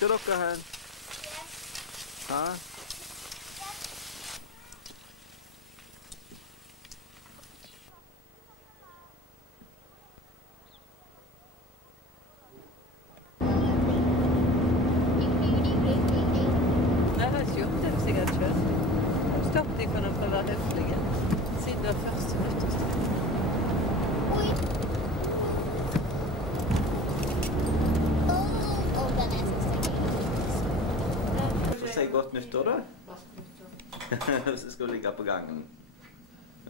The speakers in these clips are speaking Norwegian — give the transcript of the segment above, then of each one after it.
skal dere hen? Hæ? Jeg vet ikke om det er sikkert kjørt. Stopp de for å være høflige, siden det er første nyttårsdag. Si godt nyttår, da. Så skal du ligge på gangen.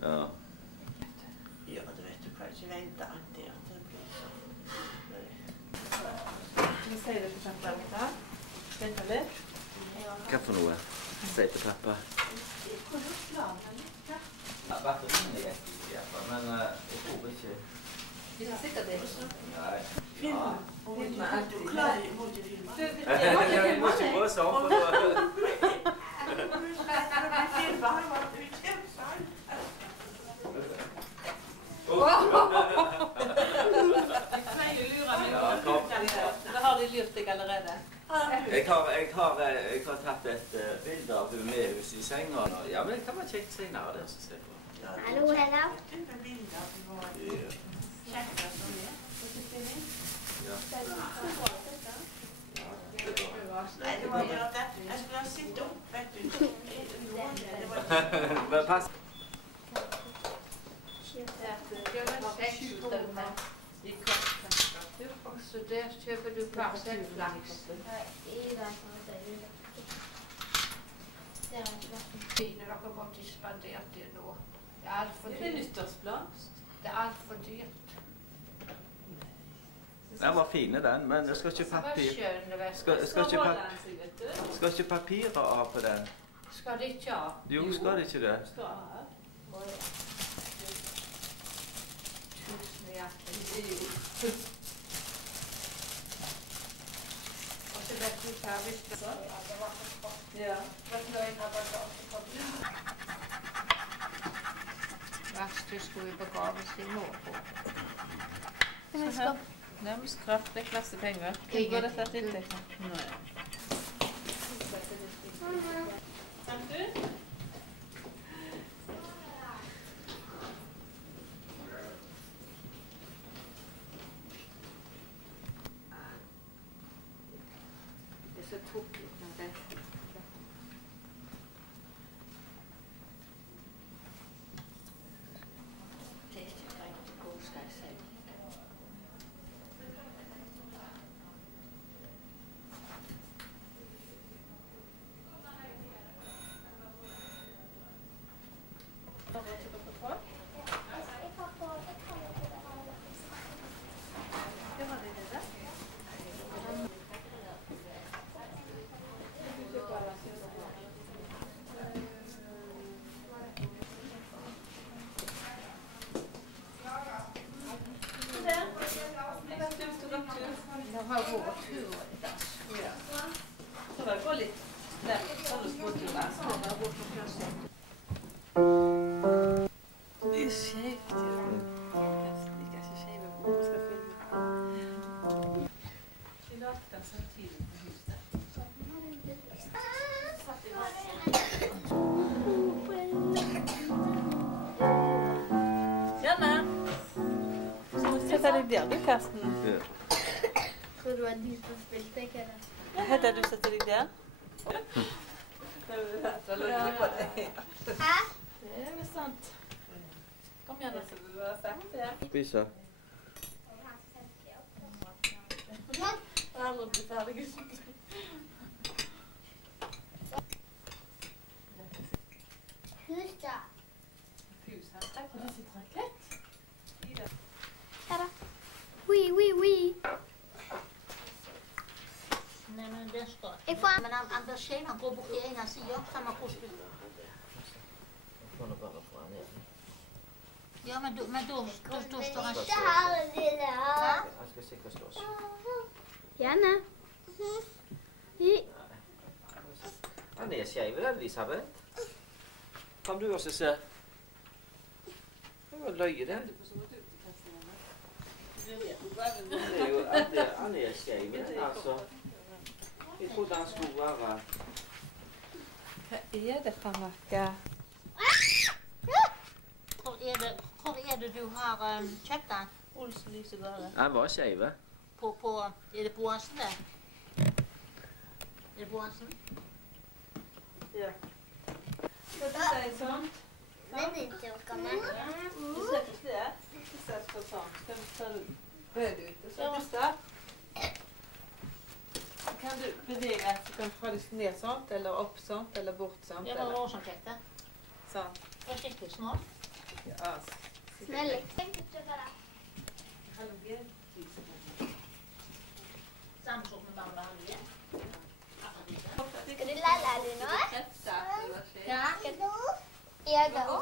Ja. Ja, du vet, du kan ikke vente alltid at det blir sånn. Skal vi si det til pappa da? Vente litt. Hva for noe? Si til pappa. Ja, batterien er ikke i hvert fall, men jeg tror ikke... Vi er sikkert det. Nei. Filma. Du klarer ikke å filme. Jeg må ikke gå sånn, for da... Filma, han var ute, sånn. Jeg pleier å lure meg. Da har de lurt deg allerede. Jeg har tatt et bilde av hun med hus i senga. Ja, men det kan være kjekt senere der, synes jeg. Hallo, Hella. Ja. Nei, det var det at jeg skulle ha sitt opp, vet du. Men pass. Så der kjøper du parselflaks. Fine dere måtte spandere det nå. Det er alt for dyrt. Det er nyttårsblomst. Det er alt for dyrt. Den var fine den, men jeg skal ikke papir. Skal ikke papiret av på den? Skal det ikke ha? Jo, skal det ikke det? Skal ha. Tusen hjertelig. Og så vet du hva vi skal. Ja. Verste skulle begraves i morgen. Men skal... Nærmest kraft, det er klassepenger. Hvor går dette til deg? Nei. Kan du? Det er så tråkig når det er. Det er ikke riktig god, skal jeg si. Det har vært tur i dag. Ja. Så det går litt lett, sånne småturer. Så det har vært på plassen. Det er skjevt, ja. Jeg liker ikke skjeve hvor man skal filme. Vi lagde den samtidig på huset. Janne! Setter deg der, du, Karsten. Ja. Tror du at de som spilte ikke det? Heter du setter deg der? Så lurer på deg. Hæ? Det er jo sant. Kom igjen, så du har sagt det. Spise. Jeg har aldri blitt ferdig. Hus da. Hus her. Takk for disse trakett. Her da. Oui, oui, oui. Nei, men det står. Jeg får... Men Anders Schein, han går bort i ene siden, så man koster. Ja, men da står han Det her er lille her. Han skal sikkert stå. Janne. Han er skjev, Elisabeth. Kom du også se. Det var løye, det. Det er jo, han er skjev, altså. Jeg trodde han skulle være Hva er det for noe? Hvor er det du har kjøpt den? Olsen Lysegårde. Han var skeive. Er det Boasen det? Er det Boasen? Ja. Så dette er sånt. Vet ikke hva man Du setter det. Du setter sånn. Skal du ta rød ut. Og så dette. Kan du bevege, så kan du få det ned sånt, eller opp sånt, eller bort sånt. Det var Eller også kjekt det. sånn. Det var skikkelig små. Ja, Snälla. Samme sort med bare vanlige. Ska du lära dig något? Ja. Jag då?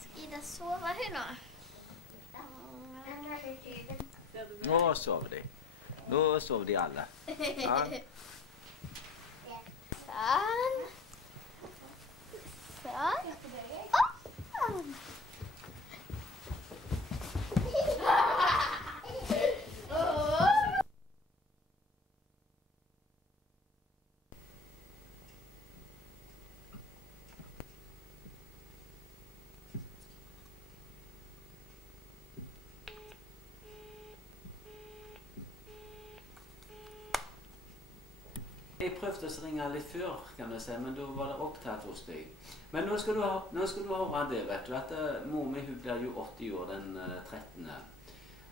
Ska Ida sova här nu? Nå sover de. Nå sover de alle. Ja. Sånn. Sånn. Jeg prøvde å ringe litt før, kan du si, men da var det opptatt hos deg. Men nå skal du høre det, vet du, at mor mi hun blir jo 80 år den 13.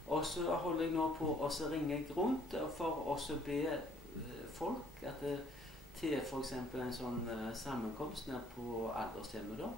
Og så holder jeg nå på å ringe rundt for å be folk at til for eksempel en sånn sammenkomst nede på aldershjemmet da.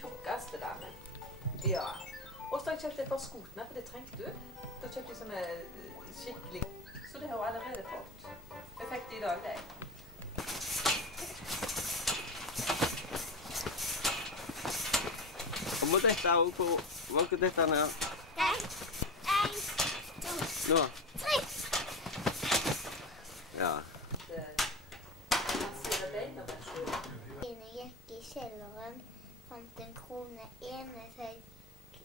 Tjukkeste damen. Ja. Og så har jeg kjøpt et par skotene, for det trengte du. Da kjøpte jeg sånne skikkelig... Så det har jeg allerede fått. Jeg fikk det i dag, det. Og må dette også på... Hva er dette her? Nå? 3. Ja. Ine gikk i kjelleren, fant en krone ene seg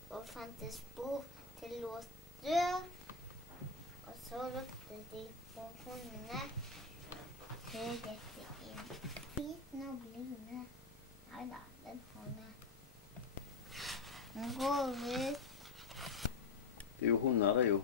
og fant et spor til låst dør. Og så lukte de på hundene. Så gikk de inn. Liten og bline. Nei da, den holder. Den går ut. Det er jo hunder, det er jo.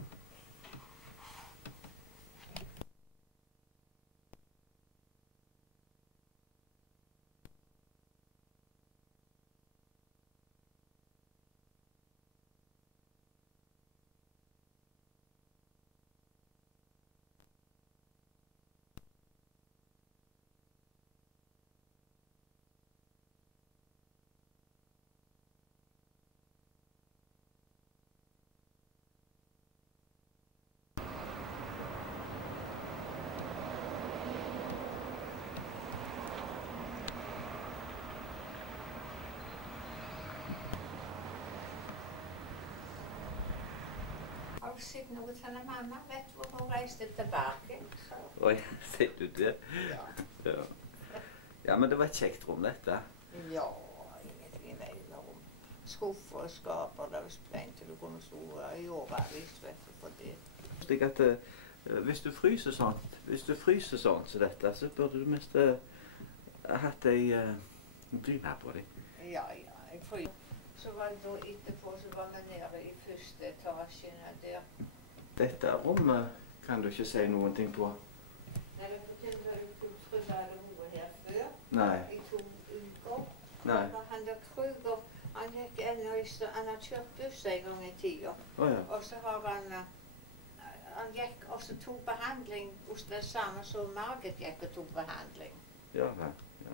Har du sett noe til mamma? Vet du hvor hun reiste tilbake? Oi, ser du det? Ja. Ja. Ja, men det var et kjekt rom, dette. Ja, ingenting mer om skuffer og skaper der vi sprengte du kunne store i årevis, vet du, for det. Slik at hvis du fryser sånn som dette, så burde du mest hatt ei dyne på deg. Ja, jeg fryser. Så var det da etterpå, så var vi nede i første etasjen der. Dette rommet kan du ikke si noen ting på. Nei, det forteller du ikke trodde jeg hadde vært her før. Nei. I 2 uker. Nei. Han der Kruger, han gikk ennå han har kjørt buss en gang i tida. Å ja. Og så har han gikk også tok behandling hos den samme som Margit gikk og tok behandling. Ja vel. Ja.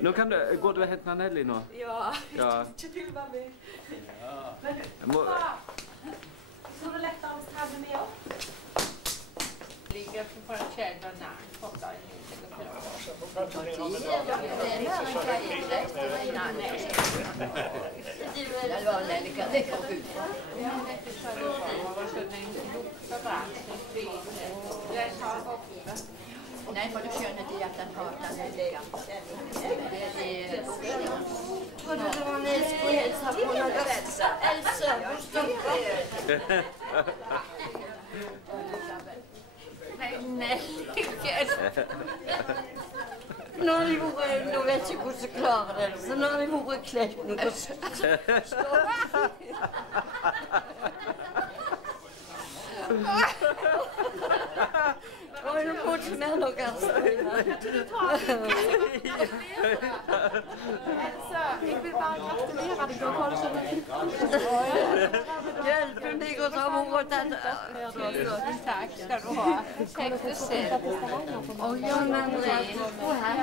Nå kan du, går du og henter Nelly nå? Ja, Ja. ikke du være med. Men Må, så det lettere hvis han er med opp. Ligger på en kjeld og nær. Nei, for du skjønner det at den har den ligger. Trodde det var en skulle hilse på noe. Else, hvor stopper? Nei, nå har de vært, nå vet jeg ikke hvordan jeg klarer det, så nå har de vært kledd noe Oi, nå må ikke mer noe Jeg vil bare gratulere deg og holde sånn. Hjelp meg å ta mor til Takk skal du ha. Tenk det selv. Å, Jan Andreas, gå her.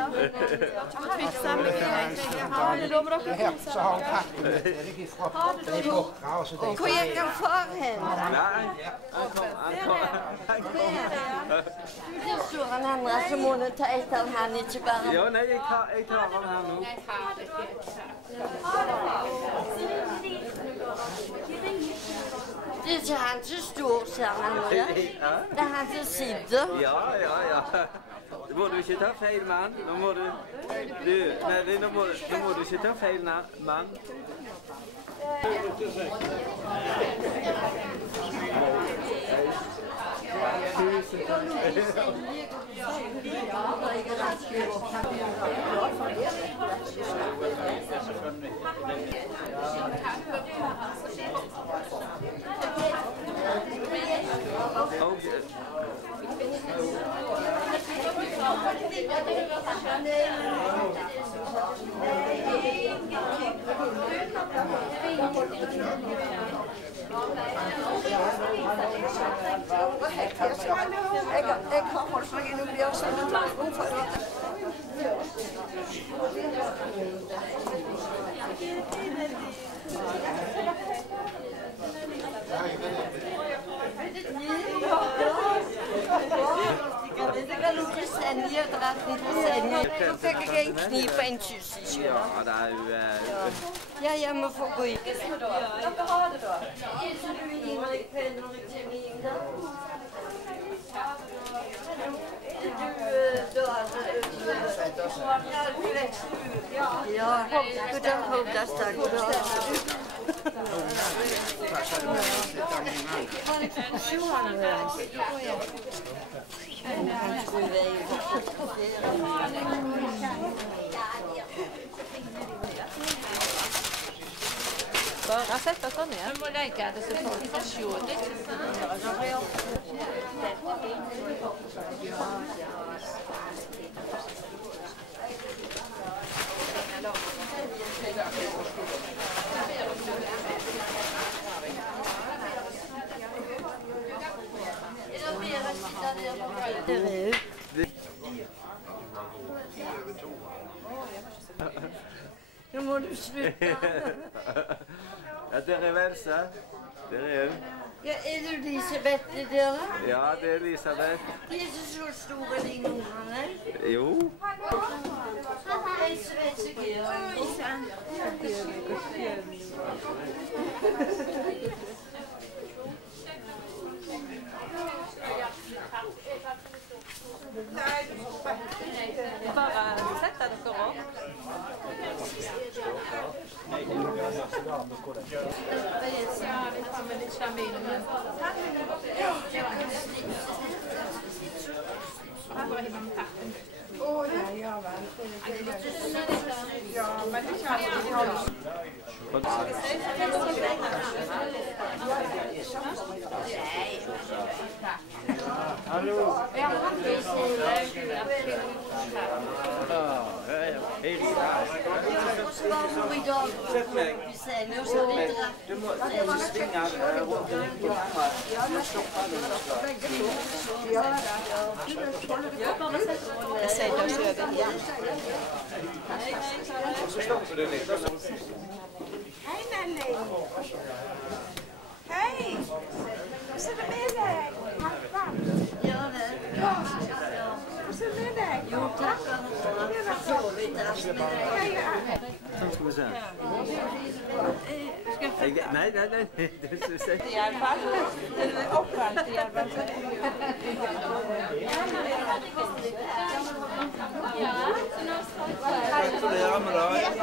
Hvor gikk han far hen? nei, han kom. Der står han andre, så må du ta et av han, ikke bare. Ja, nei, jeg tar han her nå. Det er ikke han som står, ser han nå. Det er han som sitter. Ja. Nå må du ikke ta feil mann. Nå må du... Nelly, nå må du ikke ta feil mann. Jeg har holdt meg innom de også, men det er god for det. Jeg kan lukke senje, dretten på senje. Så fikk jeg en kniv på en kyss i kjøret. Ja, det er jo... Ja, jeg må få gå inn. Dere har det da. Så du gir meg kveld når jeg kommer inn da? Ja, god dag, Hågastad. God dag. Var det ekskursjon? Han skulle Bare sett dere ned. Du må legge det så folk får se det, ikke sant? Nå må du slutte. Ja, det er Else. Det er hun. Ja, er det Elisabeth det der? Ja, det er Elisabeth. De er ikke så store, de ungene. Jo. Hei, så vet jeg Bare sett dere opp. Hallo. Ja, ja. I dag. Vi ser nu så lite. Du må svinge rundt i kamera. Du stopper det. Jeg sier det også over her. Og så stopper du litt. Hei, Nelly. Hei. Hvordan er det med deg? Ja, det. Hvordan er det med deg? Jo, takk. Så vidt det er med deg. Sånn skal vi se. Nei. Det synes jeg. I alle fall. Det er oppvalgt i alle fall. Gratulerer med dagen.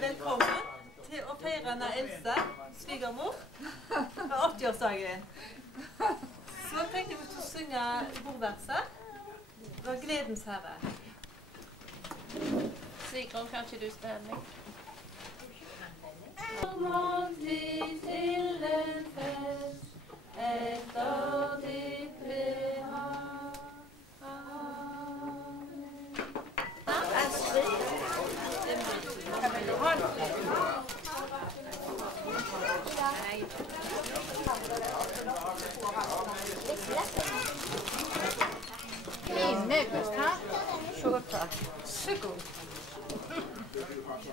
Velkommen til å feire Anna Elsa, svigermor, med 80-årsdagen. Så tenkte vi å synge bordverset. Det var Gledens Herre. Sigrun, kanskje du skal ha meg? Måltid til en fest, etter ditt behag.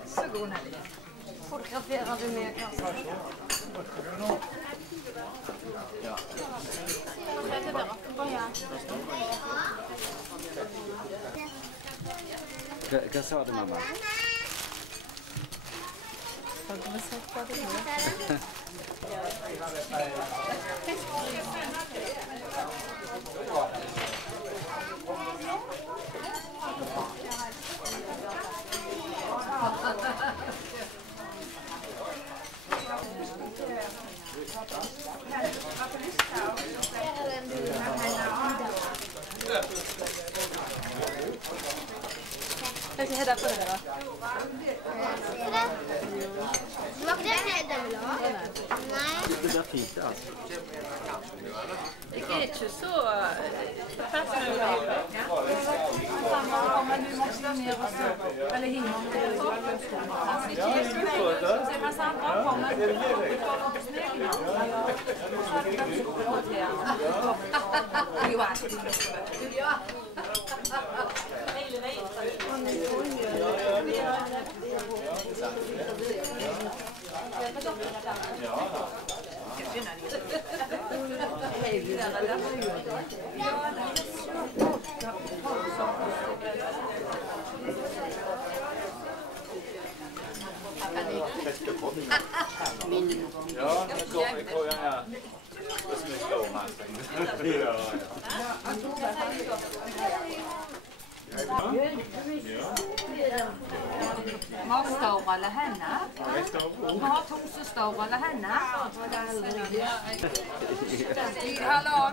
Så god, Nelly. Fotograferer du med Karsten? Hva sa du, mamma? Kan ikke hedde på det da? Det blir fint, altså. Jeg er ikke så personlig. Men du må stå ned og stå. Eller himmel. Ikke helt så lenge. Så jeg har sagt at kommer du får opp snegene. Så har vi den så godt her. Jo, ja. Hele veien. Ja, jeg går gjerne. Det smikker om her. Vi har større eller henne. Vi har to som større eller henne.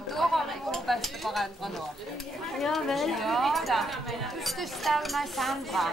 Da har jeg to besteforeldre nå. Ja vel. Ja da. Hun største er meg Sandra.